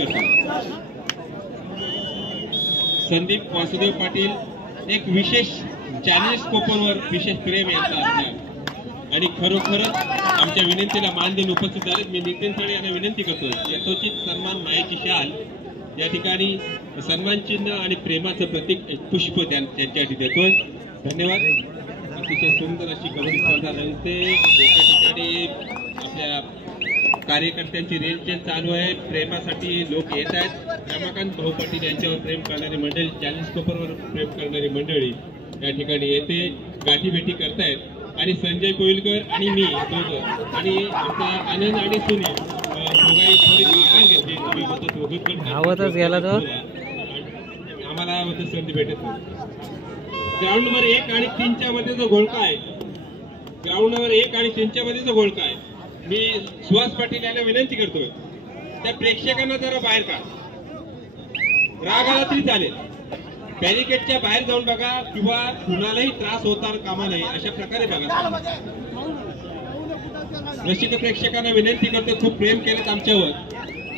करतो. संदीप वासुदेव पाटील एक विशेष चॅलेंज कोपरवर विशेष प्रेम यांचा असणार आणि खरोखरच आमच्या विनंतीला मान देऊन उपस्थित झाले. मी नितीन सळे यांना विनंती करतोय यथोचित सन्मान मायेची शाल या ठिकाणी सन्मान चिन्ह आणि प्रेमाचं प्रतीक एक पुष्प त्यांच्यासाठी देतोय. धन्यवाद. अतिशय सुंदर अशी कबड्डी स्पर्धा रंगते. एका ठिकाणी आपल्या कार्यकर्त्यांची रेल चालू आहे. प्रेमासाठी लोक येत आहेत. रमाकांत भाऊ पाटील यांच्यावर प्रेम करणारी मंडळी चॅलेंज कोपरवर प्रेम करणारी मंडळी या ठिकाणी येते गाठीभेटी करतायत आणि संजय कोइलकर आणि मी दोघं आणि आमचा आनंद आणि सुनील दोघांनी थोडी माघार घेतली. तुम्ही होतच गेला तो आम्हाला होतं संधी भेटत नाही. ग्राउंड नंबर 1 आणि 3च्या मध्ये जो घोळका आहे ग्राउंड नंबर 1 आणि 3च्या मध्ये जो घोळका आहे मी सुहास पाटील यांना विनंती करतोय त्या प्रेक्षकांना जरा बाहेर काढ. राग आला तरी चालेल. बॅरिकेडच्या बाहेर जाऊन बघा किंवा कुणालाही त्रास होता कामा नये अशा प्रकारे बघा. रसिक प्रेक्षकांना विनंती करतो खूप प्रेम केलं आमच्यावर.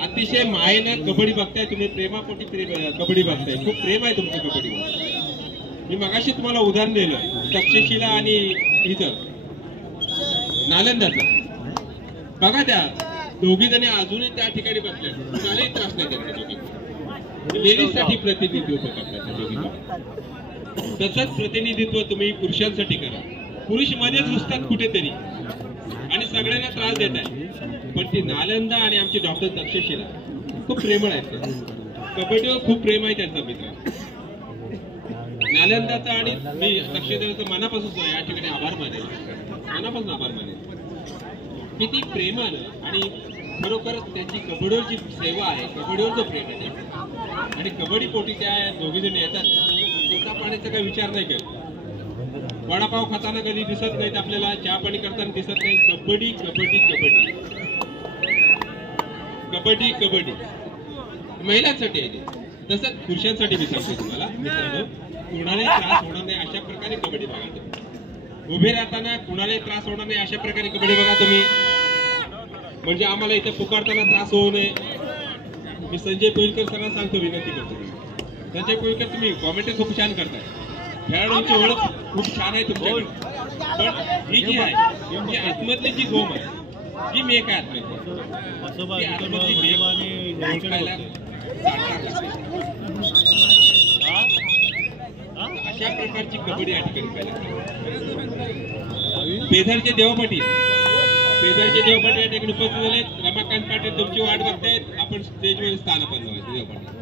अतिशय मायेनं कबड्डी बघताय तुम्ही. प्रेमापोटी कबड्डी बघताय. खूप प्रेम आहे तुमच्या कबड्डीवर. मी मगाशी तुम्हाला उदाहरण दिलं तक्षशिला आणि इथं नालंदाचं बघा. त्या दोघी जणी अजूनही त्या ठिकाणी बसल्या. कुणालाही त्रास नाही त्यांच्या दोघी. लेडीजसाठी प्रतिनिधित्व करतात. तसंच प्रतिनिधित्व तुम्ही पुरुषांसाठी करा. पुरुष मध्येच घुसतात कुठेतरी आणि सगळ्यांना त्रास देत आहे. पण ती नालंदा आणि आमची डॉक्टर तक्षशिला खूप प्रेमळ आहेत. कबड्डीवर खूप प्रेम आहे त्यांचा मित्र. नालंदाचा आणि मी तक्षशिलाचं मनापासून या ठिकाणी आभार मानेल. मनापासून आभार मानेल. किती प्रेमानं आणि खरोखर त्यांची कबड्डीवर जी सेवा आहे कबड्डीवर जो प्रेम आहे आणि कबड्डी पोटी त्या दोघी जण येतात. पोटा पाण्याचा काही विचार नाही करत. वडापाव खाताना कधी दिसत नाहीत आपल्याला. चहा पाणी करताना दिसत नाही. कबड्डी कबड्डी कबड्डी कबड्डी कबड्डी महिलांसाठी आहे. तसंच पुरुषांसाठी मी सांगतो तुम्हाला मित्रांनो कुणालाही त्रास होणार नाही अशा प्रकारे कबड्डी बघा. उभे राहताना कुणालाही त्रास होणार नाही अशा प्रकारे कबड्डी बघा तुम्ही. म्हणजे आम्हाला इथे पुकारताना त्रास होऊ नये. मी संजय कोइलकर सरांना सांगतो विनंती करतो. संजय कोइलकर तुम्ही कॉमेंट्री खूप छान करताय. खेळाडूंची ओळख खूप छान आहे तुमच्याकडे. पण ही जी आहे ही आतमधली जी गोम आहे ही मेक आहे. आतमधली अशा प्रकारची कबड्डी या ठिकाणी पाहिजे. पेधरचे देवपाटील या ठिकाणी उपस्थित झाले. रमाकांत पाटील तुमची वाट बघतायत. आपण स्टेजवर स्थानापन्न व्हायचं. देवपाटील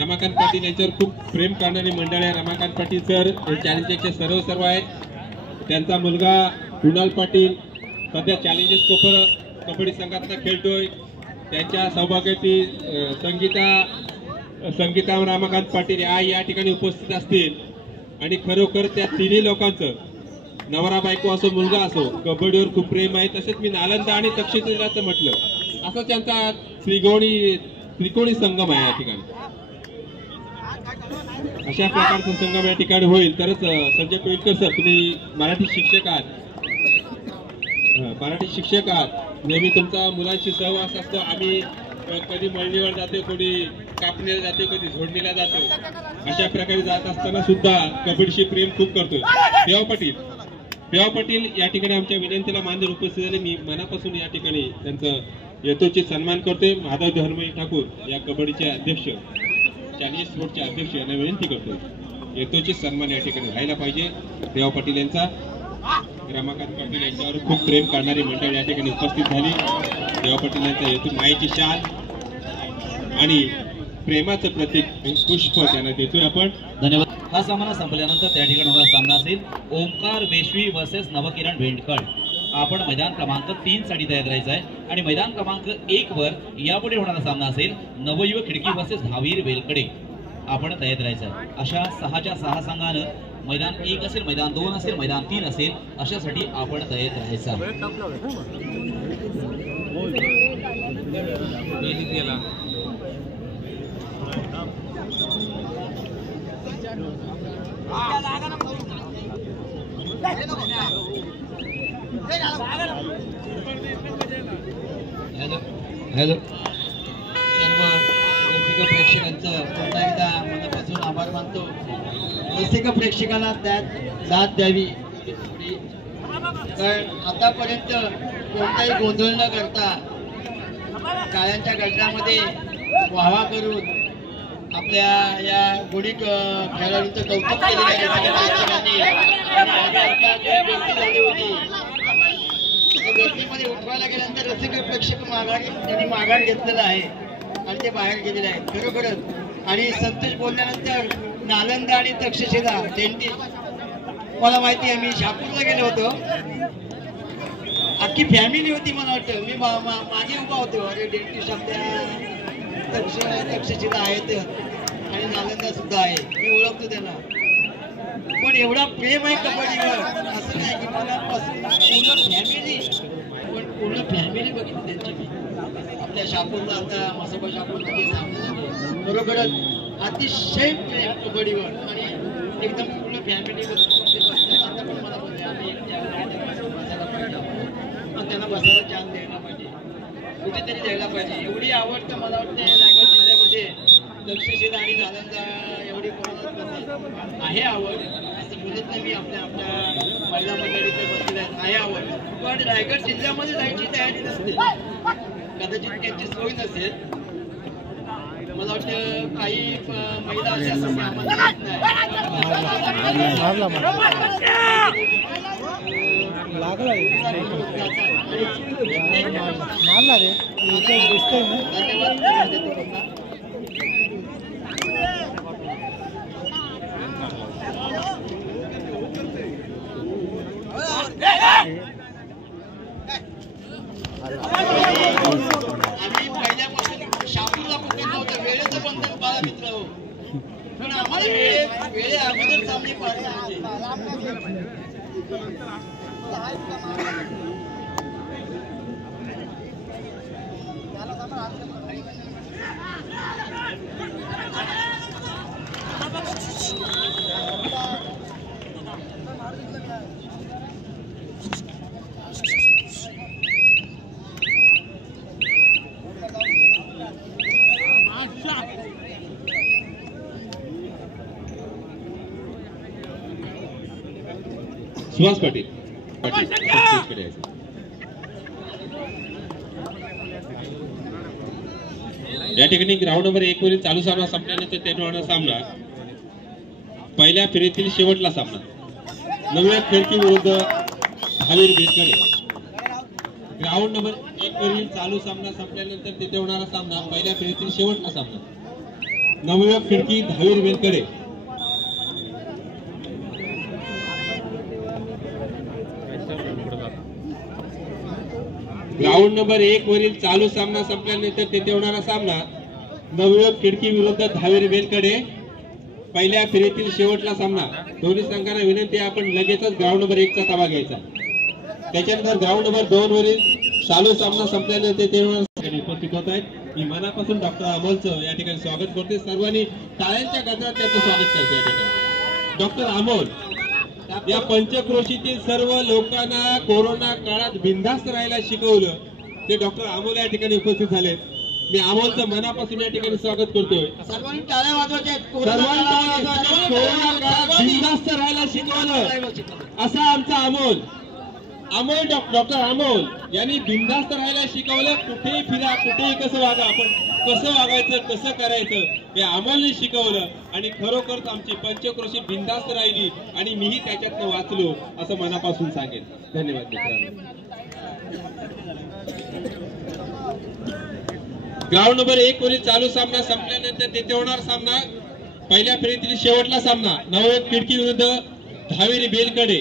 रमाकांत पाटील यांच्यावर खूप प्रेम करणारी मंडळ आहे. रमाकांत पाटील सर चॅलेंजचे सर्व आहेत. त्यांचा मुलगा कुणाल पाटील सध्या चॅलेंजेस कोपर कबड्डी संघातला खेळतोय. त्यांच्या सौभाग्यातील संगीता रमाकांत पाटील या ठिकाणी उपस्थित असतील आणि खरोखर त्या तिन्ही लोकांचं नवरा बायको असो मुलगा असो कबड्डीवर खूप प्रेम आहे. तसेच मी नालंदा आणि तक्षशिलाचं म्हटलं असं त्यांचा त्रिकोणी संगम आहे या ठिकाणी. अशा प्रकारचा संगम या ठिकाणी होईल तरच. संजय कोइलकर सर तुम्ही मराठी शिक्षक आहात. नेहमी तुमचा मुलांशी सहवास असतो. आम्ही कधी मळणीवर जातो कधी कापणीला जातो कधी झोडणीला जातो. अशा प्रकारे जात असताना सुद्धा कबड्डीशी प्रेम खूप करतो. देवा पाटील या ठिकाणी आमच्या विनंतीला मान देऊन उपस्थित झाले. मी मनापासून या ठिकाणी त्यांचं यथोचित सन्मान करतोय. माधव धर्मई ठाकूर या कबड्डीचे अध्यक्ष चॅलेंज स्पोर्टचे अध्यक्ष यांना विनंती करतोय यथोचित सन्मान या ठिकाणी व्हायला पाहिजे. देवा पाटील यांचा रमाकांत पाटील यांच्यावर खूप प्रेम करणारी मंडळ या ठिकाणी उपस्थित झाली. देवा पाटील यांचा हेतू मायेची शाल आणि प्रेमाचं प्रतीक पुष्प त्यांना देतोय आपण. धन्यवाद. हा सामना संपल्यानंतर त्या ठिकाणी होणारा सामना असेल ओंकार वेशवी वर्सेस नवकिरण भेंडखड. आपण मैदान क्रमांक 3 साठी तयार राहायचं आहे आणि मैदान क्रमांक 1 वर यापुढे होणारा सामना असेल नवयुवक खिडकी वर्सेस धावीर वेलकडे. आपण तयार राहायचं आहे. अशा 6च्या 6 संघानं मैदान 1 असेल मैदान 2 असेल मैदान 3 असेल अशासाठी आपण तयार राहायचं. रसिक प्रेक्षकांचं पुन्हा एकदा मनापासून आभार मानतो. रसिक प्रेक्षकांना त्यात साथ द्यावी, कारण आतापर्यंत कोणताही गोंधळ न करता टाळ्यांच्या गजरामध्ये वाहवा करून आपल्या या गुणी खेळाडूंचं कौतुक केलेलं गर्दीमध्ये उठवायला गेल्यानंतर रसिक प्रेक्षक त्यांनी माघार घेतलेला आहे आणि ते बाहेर गेलेले आहेत खरोखरच. आणि संतोष बोलल्यानंतर नालंदा आणि तक्षशिला त्यांनी मला माहिती आहे, मी शहापूरला गेलो होतो, अख्खी फॅमिली होती मला वाटतं, मी मागे उभा होतो. अरे डेंटिस्ट आपल्या तक्षशिला आहेत आणि नालंदा सुद्धा आहे, मी ओळखतो त्यांना. पण एवढा प्रेम आहे कबड्डीवर असं नाही की मनापासून पूर्ण फॅमिली बघितली त्यांची. मी आपल्या शहापूरला आता मसोबा शहापूरमध्ये सामने झाले, बरोबरच अतिशय प्रेम कबड्डीवर आणि एकदम पूर्ण फॅमिली आता पण मला बोलले आम्ही बसायला पाहिजे, त्यांना बसायला चान्स द्यायला पाहिजे, कुठेतरी द्यायला पाहिजे. एवढी आवड तर मला वाटते रायगड जिल्ह्यामध्ये तक्षशिला आणि नालंदा एवढी कोणाला आहे आवड असं बोलत नाही मी. आपल्या महिला मंडळीचे बसलेले आहे आवड, पण रायगड जिल्ह्यामध्ये जायची तयारी नसते, कदाचित त्यांची सोय नसेल. मला वाटतं काही महिला अशा असतात आम्हाला आम्ही पहिल्यापासून शापूरला कुठे नव्हतं, वेळेचं बंधन बाळा मित्र हो, पण आम्हाला वेळे अगोदर सामने पार करायचे. सुहास पाटील या ठिकाणी ग्राउंड नंबर 1 वरील चालू सामना संपल्यानंतर ते होणारा सामना पहिल्या फेरीतील शेवटला सामना नव्या खिडकी विरुद्ध हावीर बेलकडे. ग्राउंड नंबर 1 वरील चालू सामना संपल्यानंतर तिथे होणारा सामना पहिल्या फेरीतील शेवटला सामना नव्या खिडकी हावीर बेलकडे. ग्राउंड नंबर 1 वरील चालू सामना संपल्यानंतर तेथे होणारा सामना नवयुवक खिडकी विरुद्ध धावेरी बेलकडे. पहिल्या फेरीतील शेवटला सामना. दोन्ही संघांना विनंती आहे आपण लगेचच ग्राउंड नंबर 1 चा ताबा घ्यायचा. त्याच्यानंतर ग्राउंड नंबर 2 वरील चालू सामना संपल्यानंतर तेथे उपस्थित होत आहेत. मी मनापासून डॉक्टर अमोलचं या ठिकाणी स्वागत करते. सर्वांनी टाळ्यांच्या गजरात त्याचं स्वागत करते. या ठिकाणी डॉक्टर अमोल या पंचक्रोशीतील सर्व लोकांना कोरोना काळात बिनधास्त राहायला शिकवलं ते डॉक्टर अमोल या ठिकाणी उपस्थित झालेत. मी अमोलचं मनापासून या ठिकाणी स्वागत करतोय. सर्वांनी टाळ्या वाजवायच्या. कोरोना काळात बिनधास्त राहायला शिकवलं असा आमचा अमोल. डॉक्टर अमोल यांनी बिनधास्त राहायला शिकवलं. कुठेही फिरा, कुठेही कसं वागा, आपण कसं वागायचं, कसं करायचं हे अमोलने शिकवलं. आणि खरोखरच आमची पंचक्रोशी बिनधास्त राहिली आणि मीही त्याच्यातनं वाचलो असं मनापासून सांगेन. धन्यवाद मित्रांनो. ग्राउंड नंबर 1 वरील चालू सामना संपल्यानंतर तेथे होणार सामना पहिल्या फेरीतील शेवटला सामना नवयुवक खिडकी विरुद्ध धावेरी बेलकडे.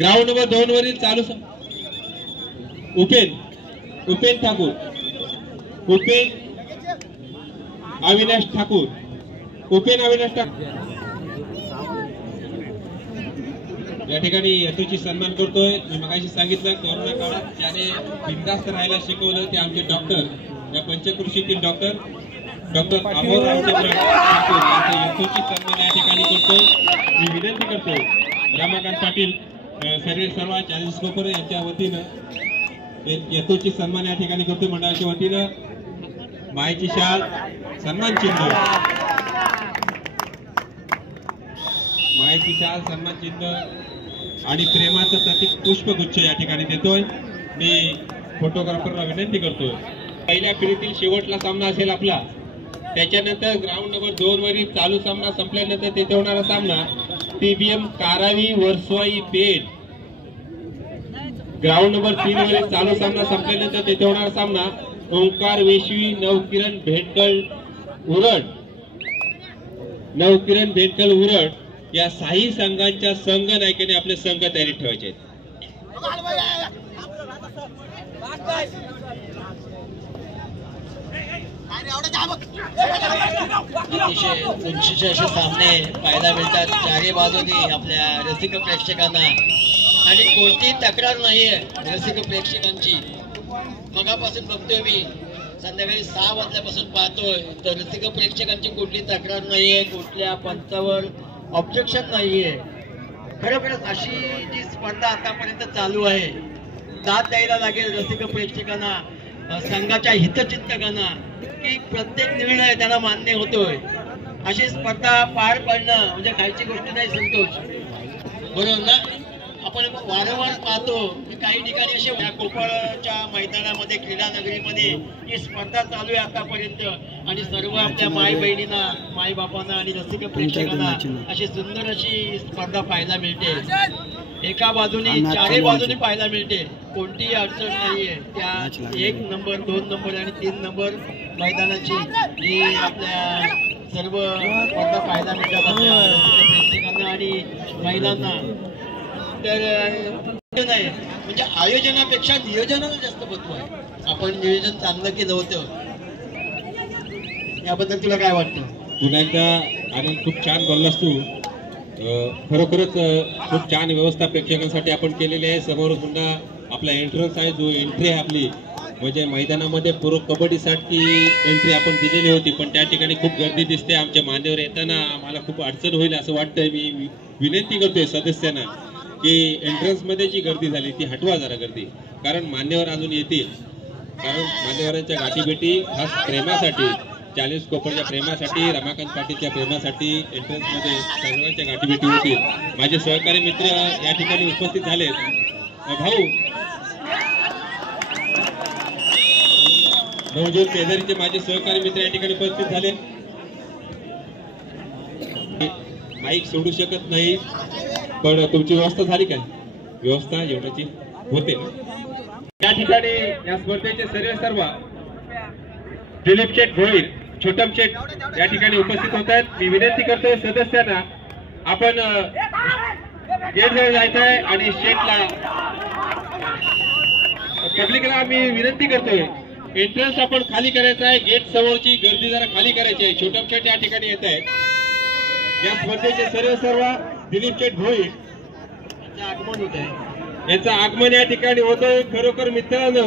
ग्राउंड नंबर 2 वरील चालू उपेन ठाकूर, अविनाश ठाकूर. या ठिकाणी यतूची सन्मान करतोय. मी मगाशी सांगितलं कोरोना काळात ज्याने बिनधास्त राहायला शिकवलं ते आमचे डॉक्टर, या पंचक्रोशीतील डॉक्टर अमोल रामचंद्र ठाकूर यांचा यतूची सन्मान या ठिकाणी करतोय. मी विनंती करतोय रमाकांत पाटील सर्व चार्जेस कोपर यांच्या वतीनं यतूची सन्मान या ठिकाणी करतोय मंडळाच्या वतीनं. मायेची शाल सन्मान चिन्ह, मायेची शाल सन्मान चिन्ह आणि प्रेमाचं प्रतीक पुष्पगुच्छ या ठिकाणी देतोय. मी फोटोग्राफरला विनंती करतोय. पहिल्या फेरीतील शेवटला सामना असेल आपला. त्याच्यानंतर ग्राउंड नंबर 2 वरील चालू सामना संपल्यानंतर तेथे होणारा सामना TBM कारावी वर्सवाई पेठ. ग्राउंड नंबर 3 वरील चालू सामना संपल्यानंतर तेथे होणारा सामना ओंकार वेशवी नवकिरण भेटकळ उरड. नवकिरण भेटकळ उरड या साही संघांच्या संघ नायकाने आपले संघ तयारीत ठेवायचे आहेत. अतिशय उंचीचे असे सामने पाहायला मिळतात चारही बाजूनी आपल्या रसिक प्रेक्षकांना आणि कोणतीही तक्रार नाहीये रसिक प्रेक्षकांची. मगापासून बघतोय मी, संध्याकाळी 6 वाजल्यापासून पाहतोय तर रसिक प्रेक्षकांची कुठली तक्रार नाहीये, कुठल्या पंचावर ऑब्जेक्शन नाहीये. खरोखरच अशी जी स्पर्धा आतापर्यंत चालू आहे दाद द्यायला लागेल रसिक प्रेक्षकांना, संघाच्या हितचिंतकांना की प्रत्येक निर्णय त्यांना मान्य होतोय. अशी स्पर्धा पार पाडणं म्हणजे खायची गोष्ट नाही संतोष, बरोबर ना? आपण वारंवार पाहतो की काही ठिकाणी असे कोपरच्या मैदानामध्ये क्रीडा नगरीमध्ये ही स्पर्धा चालू आहे आतापर्यंत आणि सर्व आपल्या माय बहिणींना, माय बापांना आणि रसिक प्रेक्षकांना अशी सुंदर अशी स्पर्धा पाहायला मिळते. एका बाजूनी चारही बाजूनी पाहायला मिळते, कोणतीही अडचण नाहीये. त्या 1 नंबर 2 नंबर आणि 3 नंबर मैदानाची जी आपल्या सर्व स्पर्धा पाहायला मिळतात आपल्या रसिक प्रेक्षकांना आणि महिलांना. तर नाही म्हणजे आयोजनापेक्षा नियोजनाला जास्त महत्व आहे. आपण नियोजन चांगलं केलं होतं, याबद्दल तुला काय वाटतं? पुन्हा एकदा आनंद, खूप छान बोललास तू. खरोखरच खूप छान व्यवस्था प्रेक्षकांसाठी आपण केलेली आहे. समोर पुन्हा आपला एंट्रन्स आहे, जो एंट्री आहे आपली म्हणजे मैदानामध्ये प्रो कबड्डीसाठी एंट्री आपण दिलेली होती, पण त्या ठिकाणी खूप गर्दी दिसते. आमच्या मान्यवर येताना आम्हाला खूप अडचण होईल असं वाटतंय. मी विनंती करतोय सदस्यांना की एंट्रन्स मध्ये जी गर्दी झाली ती हटवा जरा गर्दी, कारण मान्यवर अजून येतील. कारण मान्यवरांच्या गाठीभेटी खास प्रेमासाठी, चॅलेंज कोपरच्या प्रेमासाठी, रमाकांत पाटीलच्या प्रेमासाठी एंट्रन्स मध्ये सर्वांच्या गाठीभेटी होतील. माझे सहकारी मित्र या ठिकाणी उपस्थित झालेत. भाऊ नवजोत पेदरीचे माझे सहकारी मित्र या ठिकाणी उपस्थित झाले. माईक सोडू शकत नाही, पण तुमची व्यवस्था झाली काय? व्यवस्था जेवणाची होते या ठिकाणी. या स्पर्धेचे सर्व दिलीप शेठ भोईर, छोटम शेठ या ठिकाणी उपस्थित होत आहेत. मी विनंती करतोय सदस्यांना, आपण गेट जवळ जायचं आहे आणि शेठला पब्लिकला मी विनंती करतोय एंट्रन्स आपण खाली करायचं आहे. गेट समोरची गर्दी जरा खाली करायची आहे. छोटम शेठ या ठिकाणी येत आहे. या स्पर्धेचे सर्व दिलीप शेठ भोईर आगमन होत आहे, याचं आगमन या ठिकाणी होतंय. खरोखर मित्रांनो,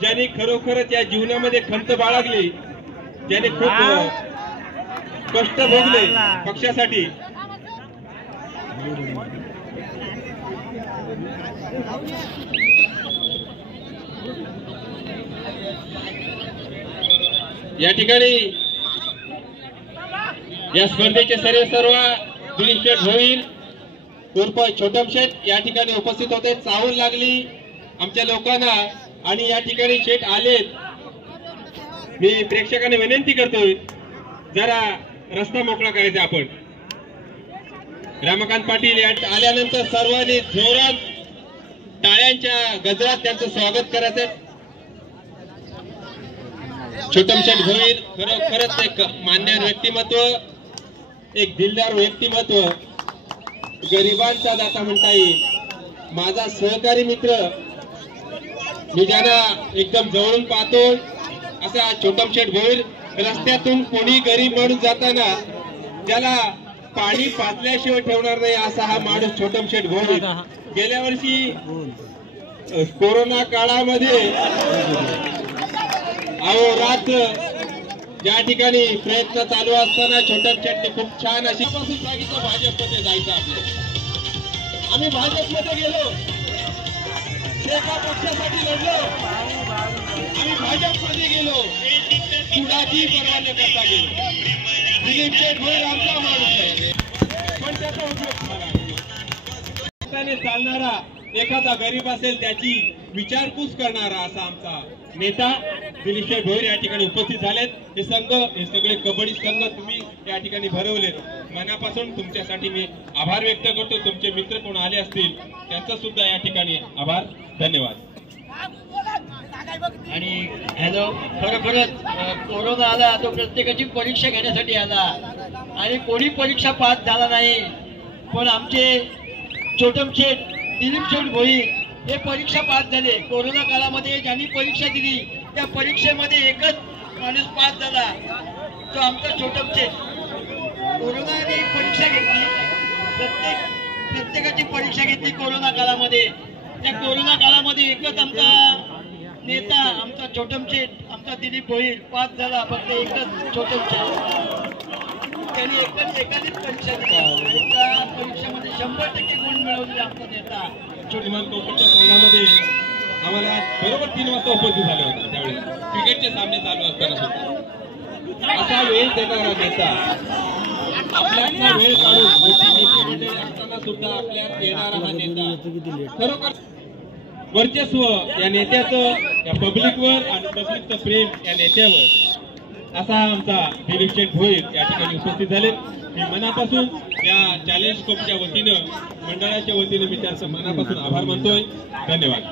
ज्यांनी खरोखरच या जीवनामध्ये खंत बाळगली, ज्यांनी खूप कष्ट भोगले पक्षासाठी, या ठिकाणी या स्पर्धेचे सर्व दिलीप शेठ भोईर उर्फ छोटम शेठ या ठिकाणी उपस्थित होते. चाहूल लागली आमच्या लोकांना आणि या ठिकाणी शेठ आलेत. मी प्रेक्षकांना विनंती करतोय जरा रस्ता मोकळा करायचा. आपण रमाकांत पाटील आल्यानंतर सर्वांनी जोरात टाळ्यांच्या गजरात त्यांचं स्वागत करायचं. छोटम शेठ भोईर खरोखरच एक मान्यवर व्यक्तिमत्व, एक दिलदार व्यक्तिमत्व, गरिबांचा दाता म्हणता येईल. माझा सहकारी मित्र, मी ज्यांना एकदम जवळून पाहतो असा छोटम शेठ भोईर. रस्त्यातून कोणी गरीब माणूस जाताना ज्याला पाणी पाजल्याशिवाय ठेवणार नाही असा हा माणूस छोटम शेठ भोईर. गेल्या वर्षी कोरोना काळामध्ये अहोरात्र ज्या ठिकाणी प्रयत्न चालू असताना छोटम शेठने खूप छान अशी सांगितलं भाजपमध्ये जायचं आपलं. आम्ही भाजपमध्ये गेलो, एका पक्षासाठी लढलो आम्ही भाजपमध्ये गेलो, कुणाची पर्वा न करता गेलो. दिलीप शेठ भोईर आमचा माणूस आहे, पण त्याचा उपयोग झाला चालणारा एखादा गरीब असेल त्याची विचारपूस करणारा असा आमचा नेता दिलीप शेठ भोईर या ठिकाणी उपस्थित झालेत. हे सगळे कबड्डी संघ तुम्ही या ठिकाणी भरवलेत. मनापासून तुमच्यासाठी मी आभार व्यक्त करतो. तुमचे मित्र कोण आले असतील त्यांचा सुद्धा या ठिकाणी आभार. धन्यवाद. आणि हॅलो, खरोखरच कोरोना आला तो प्रत्येकाची परीक्षा घेण्यासाठी आला आणि कोणी परीक्षा पास झाला नाही. पण आमचे छोटम शेठ दिलीप शेठ भोईर हे परीक्षा पास झाले. कोरोना काळामध्ये ज्यांनी परीक्षा दिली त्या परीक्षेमध्ये एकच माणूस पास झाला, तो आमचा छोटम शेठ. कोरोनाने परीक्षा घेतली, प्रत्येकाची परीक्षा घेतली कोरोना काळामध्ये. त्या कोरोना काळामध्ये एकच आमचा नेता, आमचा छोटम शेठ, आमचा दिलीप भोईर पास झाला. फक्त एकच छोटम शेठ, त्यांनी एकाच परीक्षा दिली आणि त्या परीक्षेमध्ये 100% गुण मिळवले आमचा नेता. छोटीमान कोकणच्या संघामध्ये आम्हाला बरोबर 3 वाजता उपस्थित झाले होते. त्यावेळेस क्रिकेटचे सामने चालू असताना सुद्धा असा वेळ देणारा नेता, आपल्यातला वेळ काढून मोठी मंडळी असताना सुद्धा आपल्यात येणारा हा नेता, खरोखर वर्चस्व या नेत्याचं, या पब्लिकवर आणि पब्लिकचं प्रेम या नेत्यावर, असा आमचा दिलीप शेठ भोईर या ठिकाणी उपस्थित झाले. मी मनापासून या चॅलेंज कपच्या वतीनं, मंडळाच्या वतीनं मी त्यांचं मनापासून आभार मानतोय. धन्यवाद.